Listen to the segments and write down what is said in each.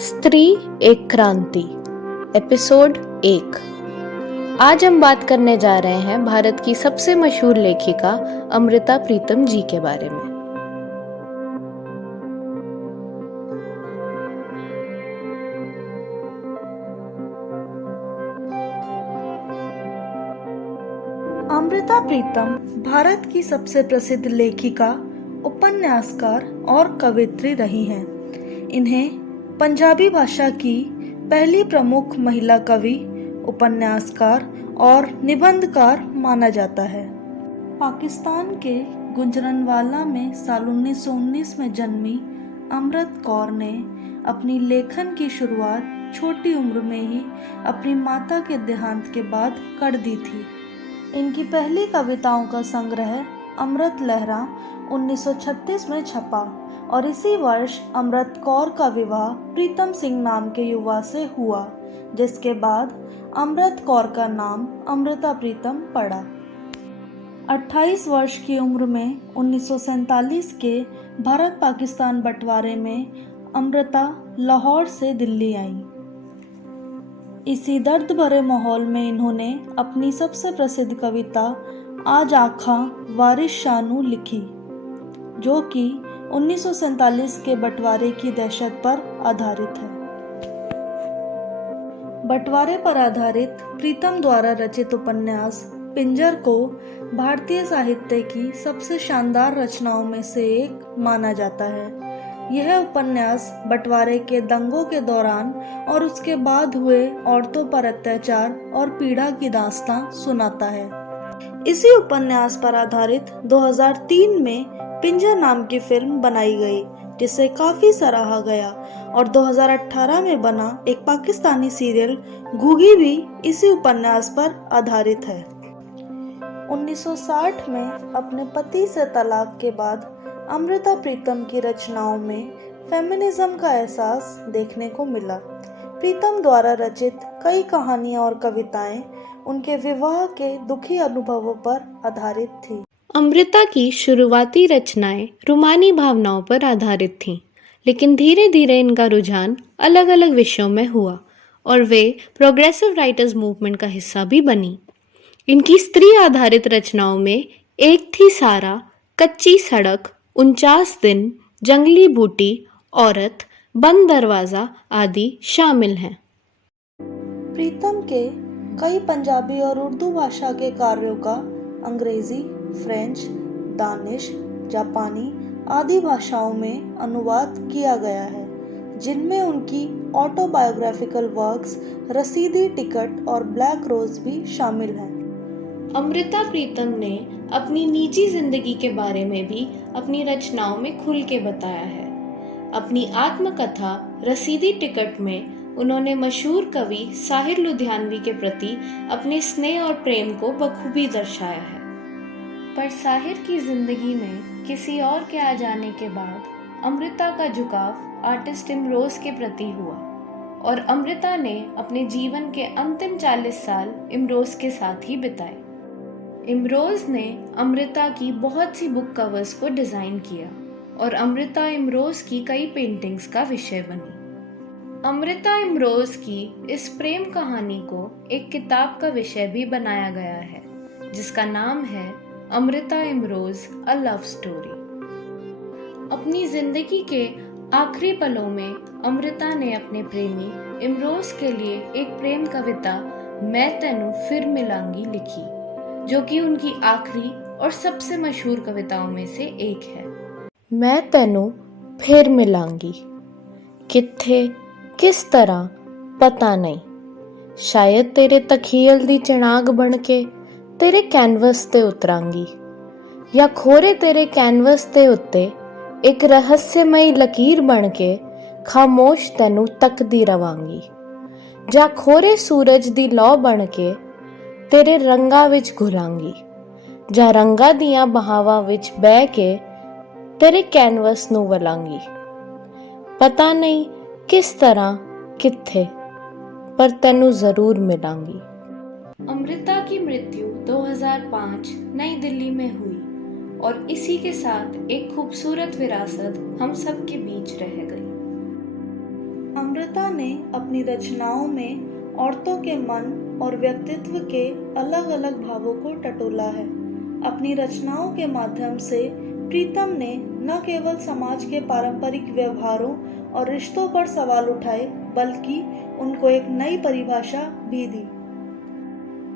स्त्री एक क्रांति एपिसोड 1। आज हम बात करने जा रहे हैं भारत की सबसे मशहूर लेखिका अमृता प्रीतम जी के बारे में। अमृता प्रीतम भारत की सबसे प्रसिद्ध लेखिका, उपन्यासकार और कवयित्री रही हैं। इन्हें पंजाबी भाषा की पहली प्रमुख महिला कवि, उपन्यासकार और निबंधकार माना जाता है। पाकिस्तान के गुजरनवाला में साल 1919 में जन्मी अमृत कौर ने अपनी लेखन की शुरुआत छोटी उम्र में ही अपनी माता के देहांत के बाद कर दी थी। इनकी पहली कविताओं का संग्रह अमृत लहरा 1936 में छपा और इसी वर्ष अमृत कौर का विवाह प्रीतम सिंह नाम के युवा से हुआ, जिसके बाद अमृत कौर का नाम अमृता प्रीतम पड़ा। 28 वर्ष की उम्र में 1947 के भारत पाकिस्तान बंटवारे में अमृता लाहौर से दिल्ली आई। इसी दर्द भरे माहौल में इन्होंने अपनी सबसे प्रसिद्ध कविता आज आँखां वारिस शानू लिखी, जो कि 1947 के बंटवारे की दहशत पर आधारित है। बंटवारे पर आधारित प्रीतम द्वारा रचित उपन्यास पिंजर को भारतीय साहित्य की सबसे शानदार रचनाओं में से एक माना जाता है। यह उपन्यास बंटवारे के दंगों के दौरान और उसके बाद हुए औरतों पर अत्याचार और पीड़ा की दास्तां सुनाता है। इसी उपन्यास पर आधारित 2003 में पिंजर नाम की फिल्म बनाई गई, जिसे काफी सराहा गया, और 2018 में बना एक पाकिस्तानी सीरियल घुगी भी इसी उपन्यास पर आधारित है। 1960 में अपने पति से तलाक के बाद अमृता प्रीतम की रचनाओं में फेमिनिज्म का एहसास देखने को मिला। प्रीतम द्वारा रचित कई कहानियां और कविताएं उनके विवाह के दुखी अनुभवों पर आधारित थी। अमृता की शुरुआती रचनाएं रोमानी भावनाओं पर आधारित थीं, लेकिन धीरे धीरे इनका रुझान अलग अलग विषयों में हुआ और वे प्रोग्रेसिव राइटर्स मूवमेंट का हिस्सा भी बनी। इनकी स्त्री आधारित रचनाओं में एक थी सारा, कच्ची सड़क, 49 दिन, जंगली बूटी, औरत, बंद दरवाजा आदि शामिल हैं। प्रीतम के कई पंजाबी और उर्दू भाषा के कार्यों का अंग्रेजी, फ्रेंच, दानिश, जापानी आदि भाषाओं में अनुवाद किया गया है, जिनमें उनकी ऑटोबायोग्राफिकल वर्क्स रसीदी टिकट और ब्लैक रोज भी शामिल हैं। अमृता प्रीतम ने अपनी निजी जिंदगी के बारे में भी अपनी रचनाओं में खुल के बताया है। अपनी आत्मकथा रसीदी टिकट में उन्होंने मशहूर कवि साहिर लुधियानवी के प्रति अपने स्नेह और प्रेम को बखूबी दर्शाया है। पर साहिर की जिंदगी में किसी और के आ जाने के बाद अमृता का झुकाव आर्टिस्ट इमरोज के प्रति हुआ और अमृता ने अपने जीवन के अंतिम 40 साल इमरोज के साथ ही बिताए। इमरोज ने अमृता की बहुत सी बुक कवर्स को डिज़ाइन किया और अमृता इमरोज की कई पेंटिंग्स का विषय बनी। अमृता इमरोज की इस प्रेम कहानी को एक किताब का विषय भी बनाया गया है, जिसका नाम है Amrita Imroz a love story. अपनी जिंदगी के आखिरी पलों में अमृता ने अपने प्रेमी इमरोज के लिए एक प्रेम कविता मैं तेनू फिर मिलांगी लिखी, जो कि उनकी आखिरी और सबसे मशहूर कविताओं में से एक है। मैं तेनू फिर मिलांगी, कित्थे किस तरह पता नहीं, शायद तेरे तखील दी चनाग बन के तेरे कैनवस ते उतरांगी, या खोरे तेरे कैनवस ते उत्ते एक रहस्यमयी लकीर बन के खामोश तेनू तकदी रवांगी, जा खोरे सूरज दी लौ बन के तेरे रंगा विच घुलांगी, जा रंगा दियां बहावां विच बह के तेरे कैनवस नू वलांगी, पता नहीं किस तरह कित्थे, पर तेनू जरूर मिलांगी। अमृता की मृत्यु 2005 नई दिल्ली में हुई और इसी के साथ एक खूबसूरत विरासत हम सब के बीच रह गई। अमृता ने अपनी रचनाओं में औरतों के मन और व्यक्तित्व के अलग अलग भावों को टटोला है। अपनी रचनाओं के माध्यम से प्रीतम ने न केवल समाज के पारंपरिक व्यवहारों और रिश्तों पर सवाल उठाए, बल्कि उनको एक नई परिभाषा भी दी।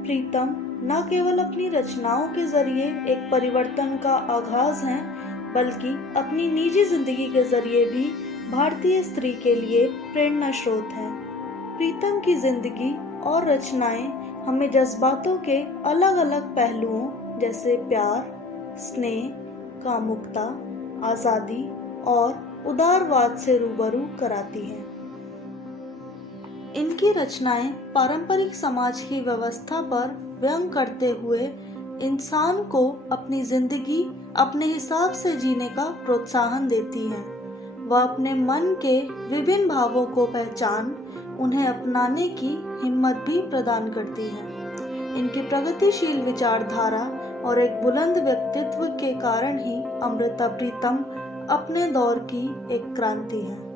प्रीतम न केवल अपनी रचनाओं के जरिए एक परिवर्तन का आगाज हैं, बल्कि अपनी निजी जिंदगी के जरिए भी भारतीय स्त्री के लिए प्रेरणा स्रोत हैं। प्रीतम की जिंदगी और रचनाएं हमें जज्बातों के अलग अलग पहलुओं जैसे प्यार, स्नेह, कामुकता, आजादी और उदारवाद से रूबरू कराती हैं। इनकी रचनाएं पारंपरिक समाज की व्यवस्था पर व्यंग करते हुए इंसान को अपनी जिंदगी अपने हिसाब से जीने का प्रोत्साहन देती हैं। वह अपने मन के विभिन्न भावों को पहचान उन्हें अपनाने की हिम्मत भी प्रदान करती हैं। इनकी प्रगतिशील विचारधारा और एक बुलंद व्यक्तित्व के कारण ही अमृता प्रीतम अपने दौर की एक क्रांति है।